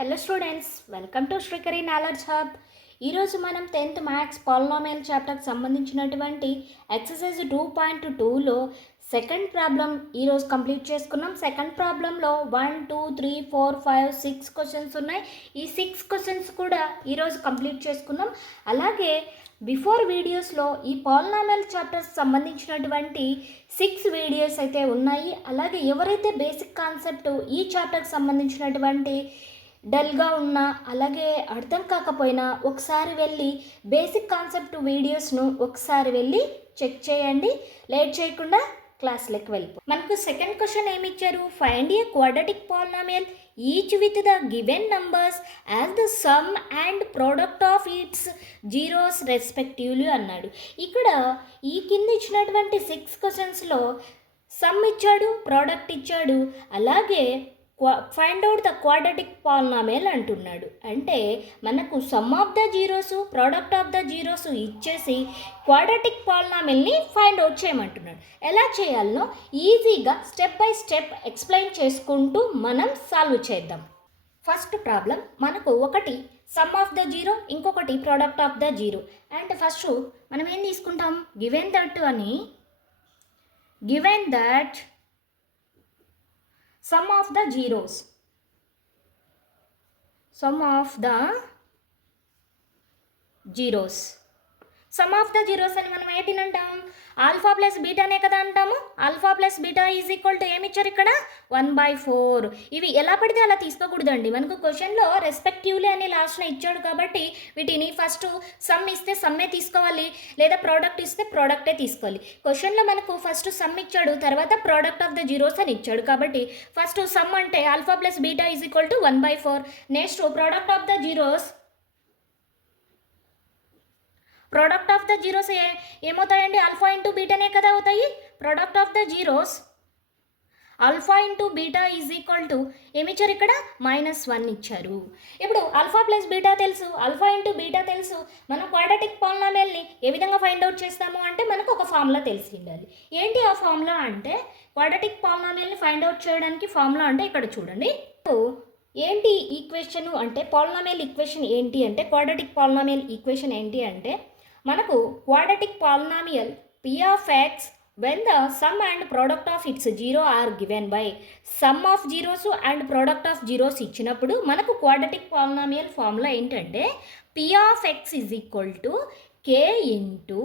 Hello students, welcome to Srikari knowledge hub. ఈరోజు మనం 10th maths polynomial చాప్టర్కి సంబంధించినటువంటి ఎక్సర్సైజ్ 2.2లో సెకండ్ ప్రాబ్లం ఈరోజు కంప్లీట్ చేసుకున్నాం. సెకండ్ ప్రాబ్లంలో 1, 2, 3, 4, 5, 6 క్వశ్చన్స్ ఉన్నాయి. ఈ 6 క్వశ్చన్స్ కూడా ఈరోజు కంప్లీట్ చేసుకున్నాం. అలాగే బిఫోర్ వీడియోస్లో ఈ పాలినామియల్ చాప్టర్స్ సంబంధించినటువంటి 6 వీడియోస్ అయితే ఉన్నాయి. అలాగే ఎవరైతే బేసిక్ కాన్సెప్ట్ ఈ చాప్టర్కి సంబంధించినటువంటి డల్గా ఉన్నా అలాగే అర్థం కాకపోయినా ఒకసారి వెళ్ళి బేసిక్ కాన్సెప్ట్ వీడియోస్ను ఒకసారి వెళ్ళి చెక్ చేయండి. లేట్ చేయకుండా క్లాస్లోకి వెళ్ళిపో. మనకు సెకండ్ క్వశ్చన్ ఏమి ఇచ్చారు? Find a quadratic polynomial each with the given numbers as the sum and product of it's zeros respectively అన్నాడు. ఇక్కడ ఈ కింద ఇచ్చినటువంటి 6 క్వశ్చన్స్లో సమ్ ఇచ్చాడు, ప్రోడక్ట్ ఇచ్చాడు, అలాగే find out the quadratic polynomial అంటున్నాడు. అంటే మనకు some of the zeros, product of the zeros ఇచ్చేసి క్వాడ్రాటిక్ పాలినామియల్ని ఫైండ్ అవుట్ చేయమంటున్నాడు. ఎలా చేయాలనో ఈజీగా స్టెప్ బై స్టెప్ ఎక్స్ప్లెయిన్ చేసుకుంటూ మనం సాల్వ్ చేద్దాం. ఫస్ట్ ప్రాబ్లం మనకు ఒకటి సమ్ ఆఫ్ ద జీరో, ఇంకొకటి product of the zero. And first మనం ఏం తీసుకుంటాం? గివెన్ దట్ అని, given that sum of the zeros, sum of the zeros, some of the zeros అని మనం ఏంటిని అంటాం? ఆల్ఫా ప్లస్ బీటానే కదా అంటాము. Alpha plus beta is equal to ఏమి ఇచ్చారు ఇక్కడ? 1/4. ఇవి ఎలా పడితే అలా తీసుకోకూడదండి. మనకు క్వశ్చన్లో రెస్పెక్టివ్లీ అని లాస్ట్న ఇచ్చాడు కాబట్టి వీటిని ఫస్ట్ సమ్ ఇస్తే సమ్మే తీసుకోవాలి, లేదా ప్రోడక్ట్ ఇస్తే ప్రోడక్టే తీసుకోవాలి. క్వశ్చన్లో మనకు ఫస్ట్ సమ్ ఇచ్చాడు, తర్వాత ప్రోడక్ట్ ఆఫ్ ద జీరోస్ అని ఇచ్చాడు కాబట్టి ఫస్ట్ సమ్ అంటే alpha plus beta is equal to 1/4. Next product of the zeros, product of the zeros ఏమవుతాయండి? ఆల్ఫా ఇంటూ బీటానే కదా అవుతాయి. Product of the zeros alpha into beta is equal to ఏమిచ్చారు ఇక్కడ? -1 ఇచ్చారు. ఇప్పుడు ఆల్ఫా ప్లస్ బీటా తెలుసు, ఆల్ఫా ఇంటూ బీటా తెలుసు. మనం క్వాడ్రాటిక్ పాలినామియల్ని ఏ విధంగా ఫైండ్ అవుట్ చేస్తాము అంటే మనకు ఒక ఫార్ములా తెలిసి ఉండాలి. ఏంటి ఆ ఫార్ములా అంటే? క్వాడ్రాటిక్ పాలినామియల్ని ఫైండ్ అవుట్ చేయడానికి ఫార్ములా అంటే ఇక్కడ చూడండి. ఏంటి ఈక్వేషన్ అంటే, పాలినామియల్ ఈక్వేషన్ ఏంటి అంటే, క్వాడ్రాటిక్ పాలినామియల్ ఈక్వేషన్ ఏంటి అంటే మనకు quadratic polynomial p of x when the sum and product of its zero are given by sum of zeros and product of zeros ఇచ్చినప్పుడు మనకు క్వాడ్రాటిక్ పాలినామియల్ ఫార్ములా ఏంటంటే p of x is equal to k into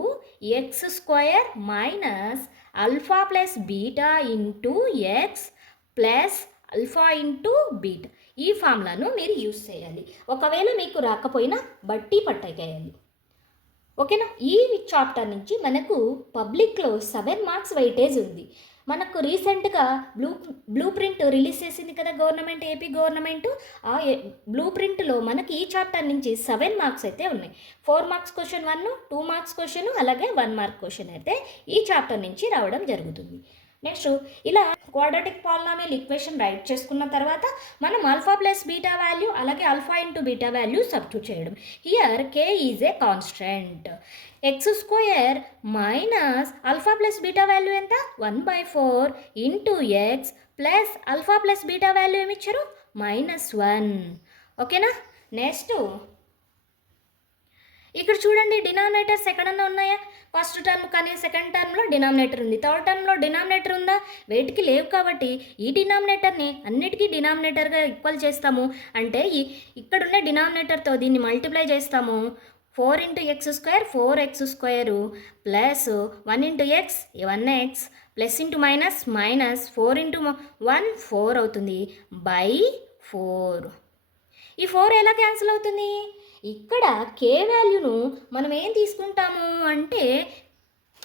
x square minus alpha plus beta into x plus alpha into beta. ఈ ఫార్ములాను మీరు use చేయాలి. ఒకవేళ మీకు రాకపోయినా బట్టి పట్టేయాలి. ఓకేనా? ఈ చాప్టర్ నుంచి మనకు పబ్లిక్లో 7 మార్క్స్ వెయిటేజ్ ఉంది. మనకు రీసెంట్గా బ్లూ ప్రింట్ రిలీజ్ చేసింది కదా గవర్నమెంట్, ఏపీ గవర్నమెంట్. ఆ బ్లూ ప్రింట్లో మనకి ఈ చాప్టర్ నుంచి 7 మార్క్స్ అయితే ఉన్నాయి. 4 మార్క్స్ క్వశ్చన్ 1, 2 మార్క్స్ క్వశ్చన్, అలాగే 1 మార్క్ క్వశ్చన్ అయితే ఈ చాప్టర్ నుంచి రావడం జరుగుతుంది. నెక్స్ట్ ఇలా క్వాడ్రాటిక్ పాలినామియల్ ఈక్వేషన్ రైట్ చేసుకున్న తర్వాత మనం ఆల్ఫా ప్లస్ బీటా వాల్యూ అలాగే alpha into beta value substitute చేయడం. Here k is a constant. X square minus alpha plus beta value ఎంత? 1/4 into x plus alpha plus beta value ఏమి ఇచ్చారు? -1. ఓకేనా? Next ఇక్కడ చూడండి, డినామినేటర్స్ ఎక్కడన్నా ఉన్నాయా? ఫస్ట్ టర్మ్ కానీ సెకండ్ టర్మ్లో డినామినేటర్ ఉంది, థర్డ్ టర్మ్లో డినామినేటర్ ఉందా? వేటికి లేవు కాబట్టి ఈ డినామినేటర్ని అన్నిటికీ డినామినేటర్గా ఈక్వల్ చేస్తాము. అంటే ఇక్కడున్న డినామినేటర్తో దీన్ని మల్టిప్లై చేస్తాము. 4 into x square 4x² plus 1 into X 1x plus into minus 4 into 1 4 అవుతుంది బై 4. ఈ 4 ఎలా క్యాన్సిల్ అవుతుంది? ఇక్కడ కే వాల్యూను మనం ఏం తీసుకుంటాము అంటే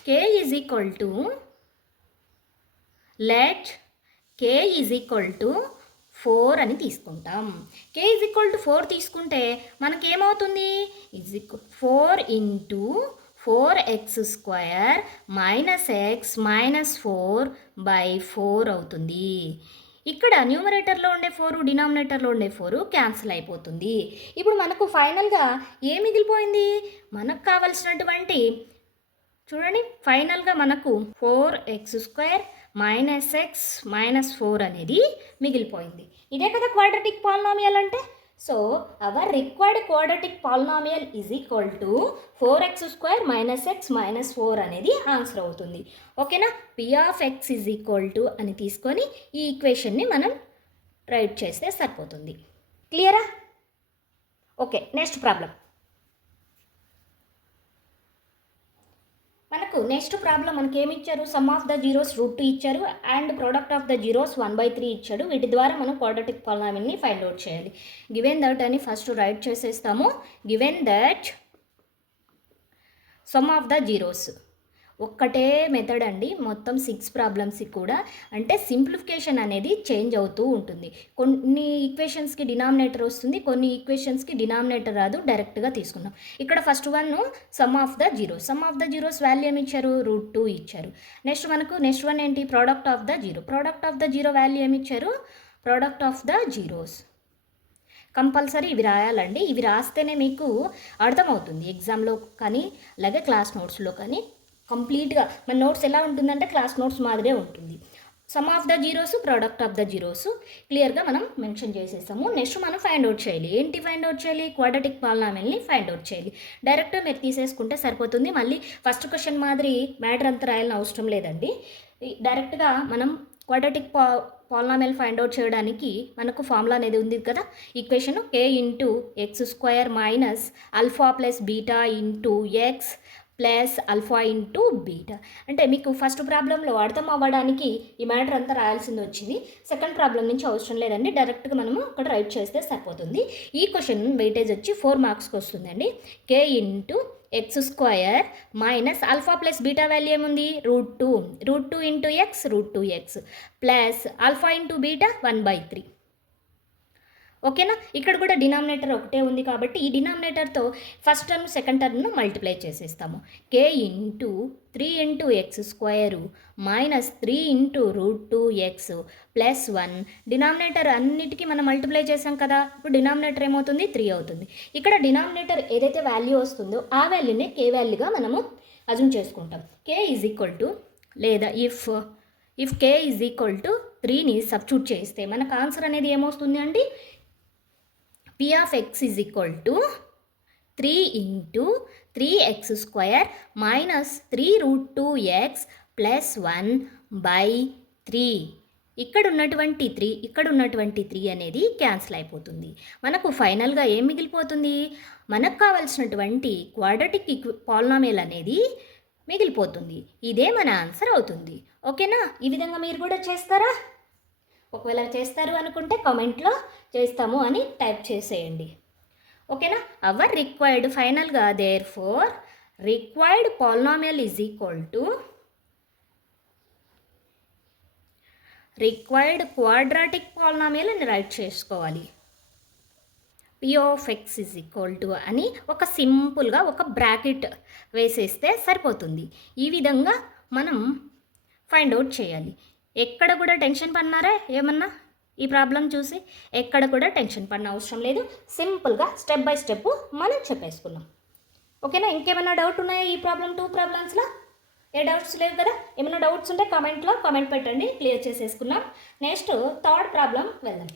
k is equal to let k is equal to 4 అని తీసుకుంటాం. కే ఈజ్ ఈక్వల్ టు 4 తీసుకుంటే మనకేమవుతుంది? 4 into 4x² minus x minus 4/4 అవుతుంది. ఇక్కడ న్యూమరేటర్లో ఉండే 4 డినామినేటర్లో ఉండే 4 క్యాన్సిల్ అయిపోతుంది. ఇప్పుడు మనకు ఫైనల్గా ఏం మిగిలిపోయింది? మనకు కావలసినటువంటి చూడండి, ఫైనల్గా మనకు 4x² -x -4 అనేది మిగిలిపోయింది. ఇదే కదా క్వాడ్రాటిక్ పాలినామియల్ అంటే. So our required quadratic polynomial is equal to 4x² - x - 4 అనేది ఆన్సర్ అవుతుంది. ఓకేనా, p of x is equal to అని తీసుకొని ఈ ఈక్వేషన్ని మనం రైట్ చేస్తే సరిపోతుంది. క్లియరా? Okay, next problem. Next problem మనకి ఏమి ఇచ్చారు? సమ్ ఆఫ్ ద జీరోస్ √2 ఇచ్చారు and product of the zeros 1/3 ఇచ్చాడు. వీటి ద్వారా మనం క్వాడ్రాటిక్ పాలినామియల్ని ఫైండ్ అవుట్ చేయాలి. గివెన్ దట్ అని ఫస్ట్ రైట్ చేసేస్తాము. Given that sum of the zeros ఒక్కటే మెథడ్ అండి మొత్తం 6 ప్రాబ్లమ్స్కి కూడా. అంటే సింప్లిఫికేషన్ అనేది చేంజ్ అవుతూ ఉంటుంది. కొన్ని ఈక్వేషన్స్కి డినామినేటర్ వస్తుంది, కొన్ని ఈక్వేషన్స్కి డినామినేటర్ రాదు, డైరెక్ట్గా తీసుకున్నాం. ఇక్కడ first one some of the zeros. Some of the zeros value ఏమి ఇచ్చారు? √2 ఇచ్చారు. నెక్స్ట్ వన్ ఏంటి? Product of the zero. Product of the zero value ఏమి ఇచ్చారు? Product of the zeros. Compulsory ఇవి రాయాలండి. ఇవి రాస్తేనే మీకు అర్థమవుతుంది ఎగ్జామ్లో కానీ అలాగే క్లాస్ నోట్స్లో కానీ. కంప్లీట్గా మన నోట్స్ ఎలా ఉంటుందంటే క్లాస్ నోట్స్ మాదిరే ఉంటుంది. Some of the zeros, product of the zeros క్లియర్గా మనం మెన్షన్ చేసేసాము. నెక్స్ట్ మనం ఫైండ్ అవుట్ చేయాలి. ఏంటి ఫైండ్ అవుట్ చేయాలి? క్వాడ్రాటిక్ పాలినామియల్ని ఫైండ్ అవుట్ చేయాలి. డైరెక్ట్ మీరు తీసేసుకుంటే సరిపోతుంది. మళ్ళీ ఫస్ట్ క్వశ్చన్ మాదిరి మ్యాటర్ అంతా రాయాలని అవసరం లేదండి. డైరెక్ట్గా మనం క్వాడ్రాటిక్ పాలినామియల్ ఫైండ్ అవుట్ చేయడానికి మనకు ఫార్ములా అనేది ఉంది కదా, equation k × x² - α + β × x plus α into beta. అంటే మీకు ఫస్ట్ ప్రాబ్లంలో అర్థం అవ్వడానికి ఈ మ్యాటర్ అంతా రాయాల్సింది వచ్చింది. సెకండ్ ప్రాబ్లం నుంచి అవసరం లేదండి, డైరెక్ట్గా మనము అక్కడ రైట్ చేస్తే సరిపోతుంది. ఈ క్వశ్చన్ వెయిటేజ్ వచ్చి 4 మార్క్స్కి వస్తుందండి. k × x² - α + బీటా వాల్యూ ఏముంది? √2. √2 × x √2x plus α into beta 1/3. ఓకేనా, ఇక్కడ కూడా డినామినేటర్ ఒకటే ఉంది కాబట్టి ఈ డినామినేటర్తో ఫస్ట్ టర్మ్ సెకండ్ టర్మ్ను మల్టిప్లై చేసేస్తాము. k × 3 × x² - 3 × √2x plus 1. Denominator అన్నిటికీ మనం మల్టిప్లై చేసాం కదా, ఇప్పుడు డినామినేటర్ ఏమవుతుంది? 3 అవుతుంది. ఇక్కడ డినామినేటర్ ఏదైతే వాల్యూ వస్తుందో ఆ వాల్యూనే k వాల్యూగా మనము అజ్యూమ్ చేసుకుంటాం. k ఈజ్ ఈక్వల్ టు లేదా if k is equal to 3ని సబ్స్టిట్యూట్ చేస్తే మనకు ఆన్సర్ అనేది ఏమొస్తుంది అండి? p of x is equal to 3 × 3x² - 3 √2x plus 1/3. ఇక్కడ ఉన్నటువంటి 3 అనేది క్యాన్సిల్ అయిపోతుంది. మనకు ఫైనల్గా ఏం మిగిలిపోతుంది? మనకు కావాల్సినటువంటి క్వాడ్రాటిక్ పాలినామియల్ అనేది మిగిలిపోతుంది. ఇదే మన ఆన్సర్ అవుతుంది. ఓకేనా, ఈ విధంగా మీరు కూడా చేస్తారా? ఒకవేళ చేస్తారు అనుకుంటే కామెంట్లో చేస్తాము అని టైప్ చేసేయండి. ఓకేనా, అవర్ రిక్వైర్డ్ ఫైనల్గా therefore required polynomial is equal to required quadratic polynomial అని రైట్ చేసుకోవాలి. p of x is equal to అని ఒక సింపుల్గా ఒక బ్రాకెట్ వేసేస్తే సరిపోతుంది. ఈ విధంగా మనం ఫైండ్ అవుట్ చేయాలి. ఎక్కడ కూడా టెన్షన్ పడినారా ఏమన్నా? ఈ ప్రాబ్లం చూసి ఎక్కడ కూడా టెన్షన్ పడిన అవసరం లేదు. సింపుల్గా స్టెప్ బై స్టెప్ మనం చెప్పేసుకున్నాం. ఓకేనా, ఇంకేమైనా డౌట్ ఉన్నాయా ఈ ప్రాబ్లం 2 ప్రాబ్లమ్స్లో? ఏ డౌట్స్ లేవు కదా? ఏమైనా డౌట్స్ ఉంటే కామెంట్ పెట్టండి, క్లియర్ చేసేసుకున్నాం. నెక్స్ట్ థర్డ్ ప్రాబ్లం వెళ్దాం.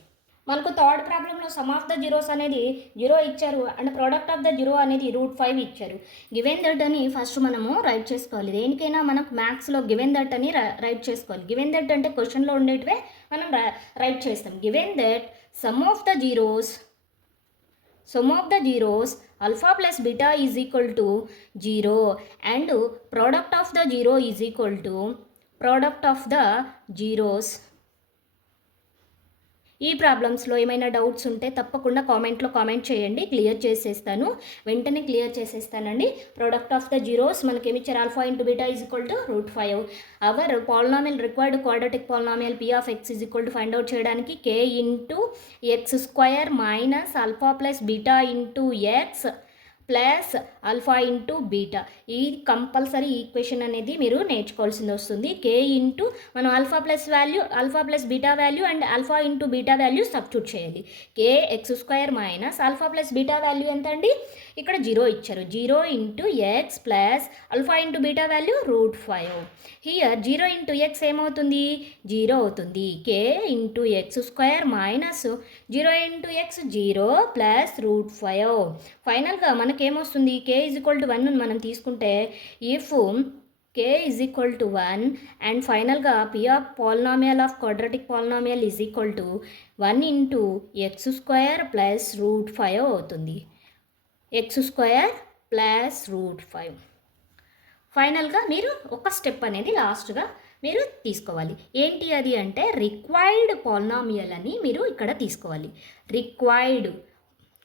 మనకు థర్డ్ ప్రాబ్లంలో సమ్ ఆఫ్ ద జీరోస్ అనేది 0 ఇచ్చారు and product of the zero అనేది √5 ఇచ్చారు. గివెన్ దట్ అని ఫస్ట్ మనము రైట్ చేసుకోవాలి. దేనికైనా మనకు మ్యాథ్స్లో గివెన్ దట్ అని రైట్ చేసుకోవాలి. గివెన్ దట్ అంటే క్వశ్చన్లో ఉండేటివే మనం రైట్ చేస్తాం. Given that sum of the zeros α + β is equal to 0 and product of the zero is equal to product of the zeros. ఈ ప్రాబ్లమ్స్లో ఏమైనా డౌట్స్ ఉంటే తప్పకుండా కామెంట్ చేయండి, వెంటనే clear చేసేస్తానండి. Product of the zeros మనకి ఏమి ఇచ్చారు? α × β is equal to √5. Our polynomial required quadratic polynomial p of x is equal to find out చేయడానికి k × x² - α + β × x plus alpha into beta. ఈ కంపల్సరీ ఈక్వేషన్ అనేది మీరు నేర్చుకోవాల్సింది వస్తుంది. కే ఇంటూ మనం alpha plus beta value and alpha into beta value substitute చేయాలి. K x square minus alpha plus beta value ఎంత అండి? ఇక్కడ 0 ఇచ్చారు. 0 into x plus alpha into beta value √5. Here 0 into x ఏమవుతుంది? 0 అవుతుంది. K into x square minus 0 into x 0 plus √5. ఫైనల్గా మనకేమొస్తుంది? కే is equal to 1 మనం తీసుకుంటే if k is equal to 1 and ఫైనల్గా p of polynomial of quadratic polynomial is equal to 1 into x square plus √5 అవుతుంది. x square plus √5. ఫైనల్గా మీరు ఒక step అనేది లాస్ట్గా మీరు తీసుకోవాలి. ఏంటి అది అంటే రిక్వైర్డ్ పాలినామియల్ అని మీరు ఇక్కడ తీసుకోవాలి. రిక్వైర్డ్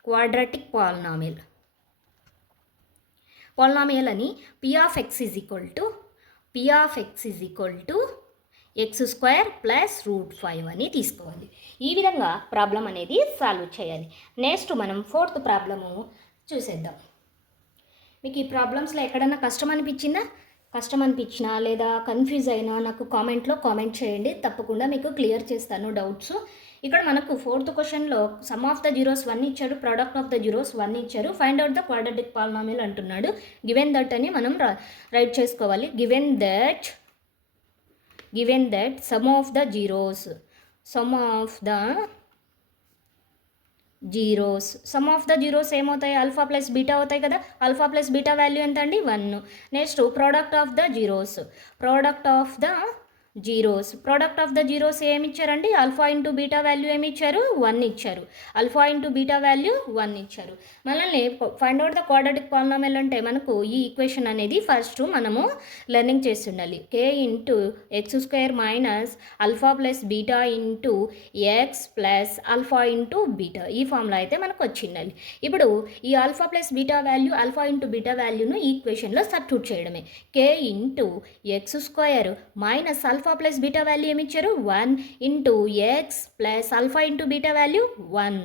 క్వాడ్రాటిక్ పాలినామియల్ అని p of x is equal to x square plus √5 అని తీసుకోవాలి. ఈ విధంగా ప్రాబ్లం అనేది సాల్వ్ చేయాలి. నెక్స్ట్ మనం 4th ప్రాబ్లము చూసేద్దాం. మీకు ఈ ప్రాబ్లమ్స్లో ఎక్కడన్నా కష్టం అనిపించినా లేదా కన్ఫ్యూజ్ అయినా నాకు కామెంట్ చేయండి. తప్పకుండా మీకు క్లియర్ చేస్తాను డౌట్స్. ఇక్కడ మనకు 4th క్వశ్చన్లో సమ్ ఆఫ్ ద జీరోస్ 1 ఇచ్చాడు, ప్రోడక్ట్ ఆఫ్ ద జీరోస్ 1 ఇచ్చారు. Find out the quadratic polynomial అంటున్నాడు. గివెన్ దట్ అని మనం రైట్ చేసుకోవాలి. Given that sum of the zeros ఏమవుతాయి? ఆల్ఫా ప్లస్ బీటా అవుతాయి కదా. ఆల్ఫా ప్లస్ బీటా వాల్యూ ఎంత అండి? 1. Next product of the zeros ఏమి ఇచ్చారండి? ఆల్ఫా ఇంటూ బీటా వాల్యూ ఏమి ఇచ్చారు? 1 ఇచ్చారు. ఆల్ఫా ఇంటూ బీటా వాల్యూ 1 ఇచ్చారు. మనల్ని find out the quadratic polynomial అంటే మనకు ఈ ఈక్వేషన్ అనేది ఫస్ట్ మనము లెర్నింగ్ చేసి ఉండాలి. K into x square minus alpha plus beta into x plus alpha into beta. ఈ ఫార్ములా అయితే మనకు వచ్చి ఉండాలి. ఇప్పుడు ఈ alpha plus beta value, alpha into beta వాల్యూను ఈక్వేషన్లో సబ్స్టిట్యూట్ చేయడమే. K into x square minus alpha plus beta value ఏమి ఇచ్చారు? 1 into x plus alpha into beta value 1.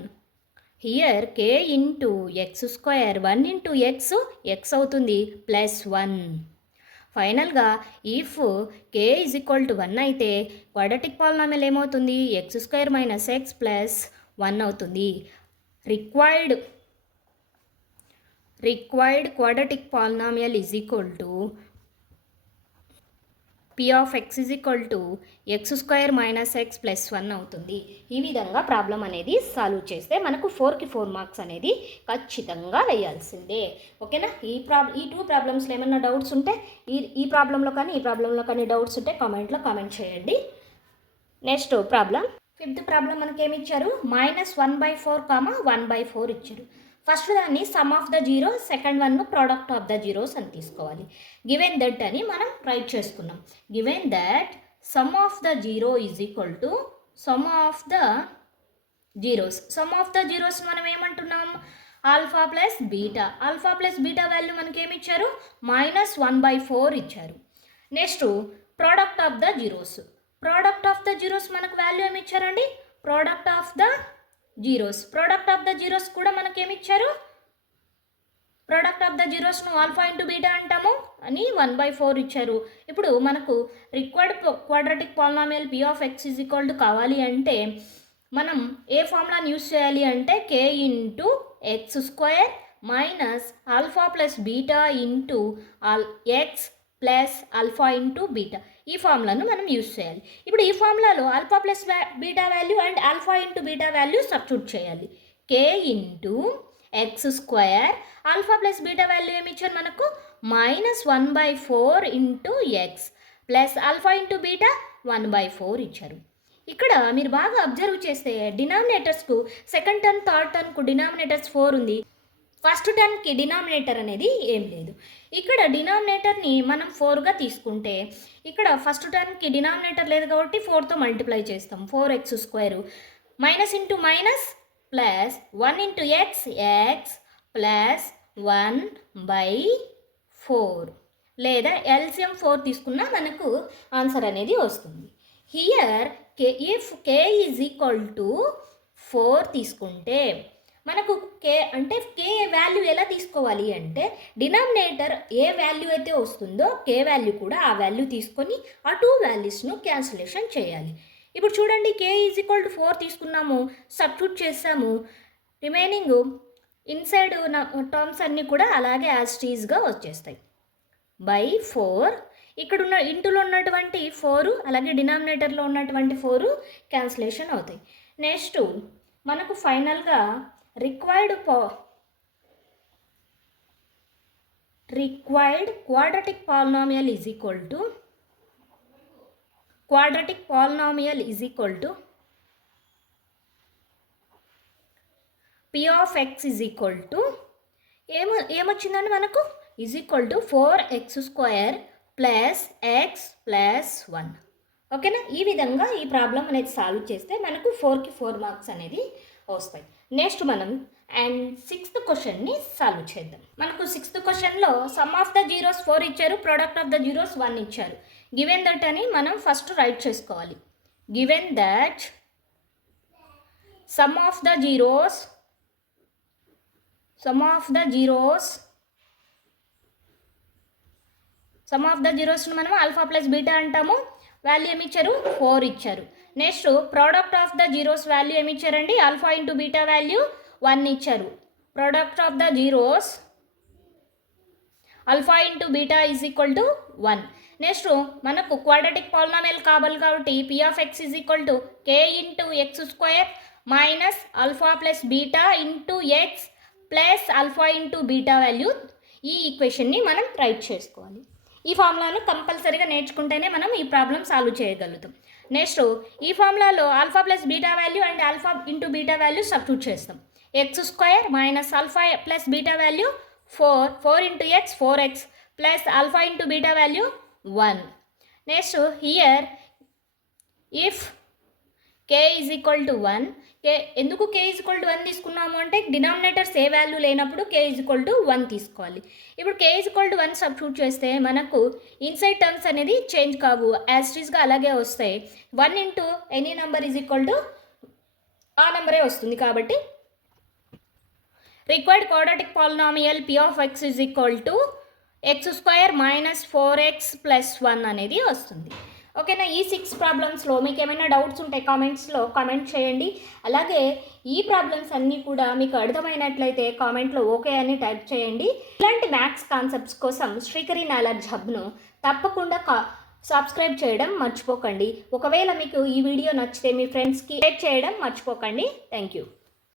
Here k into x square 1 into x అవుతుంది plus 1. ఫైనల్గా if K is equal to 1 అయితే quadratic polynomial ఏమవుతుంది? X square minus X plus 1 అవుతుంది. Required quadratic polynomial is equal to p of x is equal to x square minus x plus 1 అవుతుంది. ఈ విధంగా problem అనేది solve చేస్తే మనకు 4కి 4 మార్క్స్ అనేది ఖచ్చితంగా వేయాల్సిందే. ఓకేనా? ఈ 2 ప్రాబ్లమ్స్లో ఏమైనా డౌట్స్ ఉంటే ఈ ప్రాబ్లంలో కానీ డౌట్స్ ఉంటే కామెంట్ చేయండి. నెక్స్ట్ ప్రాబ్లం 5th ప్రాబ్లం మనకేమి ఇచ్చారు? -1/4, 1/4 ఇచ్చారు. ఫస్ట్ దాన్ని some of the zero, second one product of the zeros అని తీసుకోవాలి. గివెన్ దట్ అని మనం రైట్ చేసుకున్నాం. Given that sum of the zero is equal to some of the zeros మనం ఏమంటున్నాం? ఆల్ఫా ప్లస్ బీటా వాల్యూ మనకి ఏమి ఇచ్చారు? -1/4 ఇచ్చారు. Next product of the zeros మనకు వాల్యూ ఏమి ఇచ్చారండి? ప్రోడక్ట్ ఆఫ్ ద జీరోస్ కూడా మనకేమి ఇచ్చారు? ప్రోడక్ట్ ఆఫ్ ద జీరోస్ను ఆల్ఫా ఇంటూ బీటా అంటాము అని 1/4 ఇచ్చారు. ఇప్పుడు మనకు required quadratic polynomial p of x is equal to కావాలి అంటే మనం ఏ ఫార్ములాని యూస్ చేయాలి అంటే k into x square minus alpha plus beta into x plus alpha into beta. ఈ ఫార్ములాను మనం యూజ్ చేయాలి. ఇప్పుడు ఈ ఫార్ములాలో alpha plus beta value and alpha into beta value substitute చేయాలి. K into x square alpha plus beta value ఏమి ఇచ్చారు మనకు? -1/4 into x plus alpha into beta 1/4 ఇచ్చారు. ఇక్కడ మీరు బాగా అబ్జర్వ్ చేస్తే డినామినేటర్స్కు సెకండ్ టర్మ్ థర్డ్ టర్మ్కు డినామినేటర్స్ 4 ఉంది. ఫస్ట్ టర్మ్కి డినామినేటర్ అనేది ఏం లేదు. ఇక్కడ డినామినేటర్ని మనం 4గా తీసుకుంటే ఇక్కడ ఫస్ట్ టర్మ్కి డినామినేటర్ లేదు కాబట్టి 4తో మల్టిప్లై చేస్తాం. 4x² minus into minus plus 1 into x plus 1/4 లేదా ఎల్సిఎం 4 తీసుకున్నా మనకు ఆన్సర్ అనేది వస్తుంది. Here if k is equal to 4 తీసుకుంటే మనకు కే అంటే కే వాల్యూ ఎలా తీసుకోవాలి అంటే డినామినేటర్ ఏ వాల్యూ అయితే వస్తుందో కే వాల్యూ కూడా ఆ వాల్యూ తీసుకొని ఆ టూ వాల్యూస్ను క్యాన్సిలేషన్ చేయాలి. ఇప్పుడు చూడండి, కే ఈజ్ ఈక్వల్ టు 4 తీసుకున్నాము, సబ్స్టిట్యూట్ చేసాము, రిమైనింగ్ ఇన్సైడ్ టర్మ్స్ అన్నీ కూడా అలాగే యాజ్ టీజ్గా వచ్చేస్తాయి. బై 4 ఇక్కడ ఉన్న ఇంటులో ఉన్నటువంటి 4 అలాగే డినామినేటర్లో ఉన్నటువంటి 4 క్యాన్సిలేషన్ అవుతాయి. నెక్స్ట్ మనకు ఫైనల్గా required quadratic polynomial is equal to p of x is equal to ఏమొచ్చిందండి మనకు is equal to 4x² plus x plus 1. ఓకేనా? ఈ విధంగా ఈ ప్రాబ్లం అనేది సాల్వ్ చేస్తే మనకు 4కి 4 మార్క్స్ అనేది వస్తాయి. నెక్స్ట్ మనం అండ్ 6th క్వశ్చన్ని సాల్వ్ చేద్దాం. మనకు 6th క్వశ్చన్లో సమ్ ఆఫ్ ద జీరోస్ 4 ఇచ్చారు, ప్రోడక్ట్ ఆఫ్ ద జీరోస్ 1 ఇచ్చారు. గివెన్ దట్ అని మనం ఫస్ట్ రైట్ చేసుకోవాలి. Given that sum of the జీరోస్ను మనం ఆల్ఫా ప్లస్ బీటా అంటాము. వాల్యూ ఏమి ఇచ్చారు? 4 ఇచ్చారు. Next product of the zeros value ఏమి ఇచ్చారండి? ఆల్ఫా ఇంటూ బీటా వాల్యూ 1 ఇచ్చారు. Product of the zeros alpha into beta is equal to 1. Next మనకు క్వాడ్రాటిక్ పాలినామియల్ కావాలి కాబట్టి p of x is equal to k into x² minus alpha plus beta into x plus alpha into beta value. ఈ ఈక్వేషన్ని మనం right చేసుకోవాలి. ఈ ఫార్ములాను కంపల్సరీగా నేర్చుకుంటేనే మనం ఈ ప్రాబ్లం సాల్వ్ చేయగలుగుతాం. నెక్స్ట్ ఈ ఫార్ములాలో alpha plus beta value and alpha into beta value substitute చేస్తాం. x² minus alpha plus beta value 4 into x 4x plus alpha into beta value 1. Next here if k is equal to 1, ఎందుకు k is equal to 1 తీసుకున్నాము అంటే denominators ఏ value లేనప్పుడు k is equal to 1 తీసుకోవాలి. ఇప్పుడు k is equal to 1 substitute చేస్తే మనకు inside terms అనేది చేంజ్ కావు, యాజ్ టీజ్గా అలాగే వస్తాయి. 1 into any number is equal to ఆ నెంబరే వస్తుంది. కాబట్టి required quadratic polynomial p of x is equal to x² minus 4x plus 1 అనేది వస్తుంది. ఓకేనా? ఈ 6 ప్రాబ్లమ్స్లో మీకు ఏమైనా డౌట్స్ ఉంటే కామెంట్స్లో కామెంట్ చేయండి. అలాగే ఈ ప్రాబ్లమ్స్ అన్నీ కూడా మీకు అర్థమైనట్లయితే కామెంట్లో ఓకే అని టైప్ చేయండి. ఇలాంటి మ్యాథ్స్ కాన్సెప్ట్స్ కోసం శ్రీకరి నాలెడ్జ్ హబ్ను తప్పకుండా సబ్స్క్రైబ్ చేయడం మర్చిపోకండి. ఒకవేళ మీకు ఈ వీడియో నచ్చితే మీ ఫ్రెండ్స్కి షేర్ చేయడం మర్చిపోకండి. Thank you.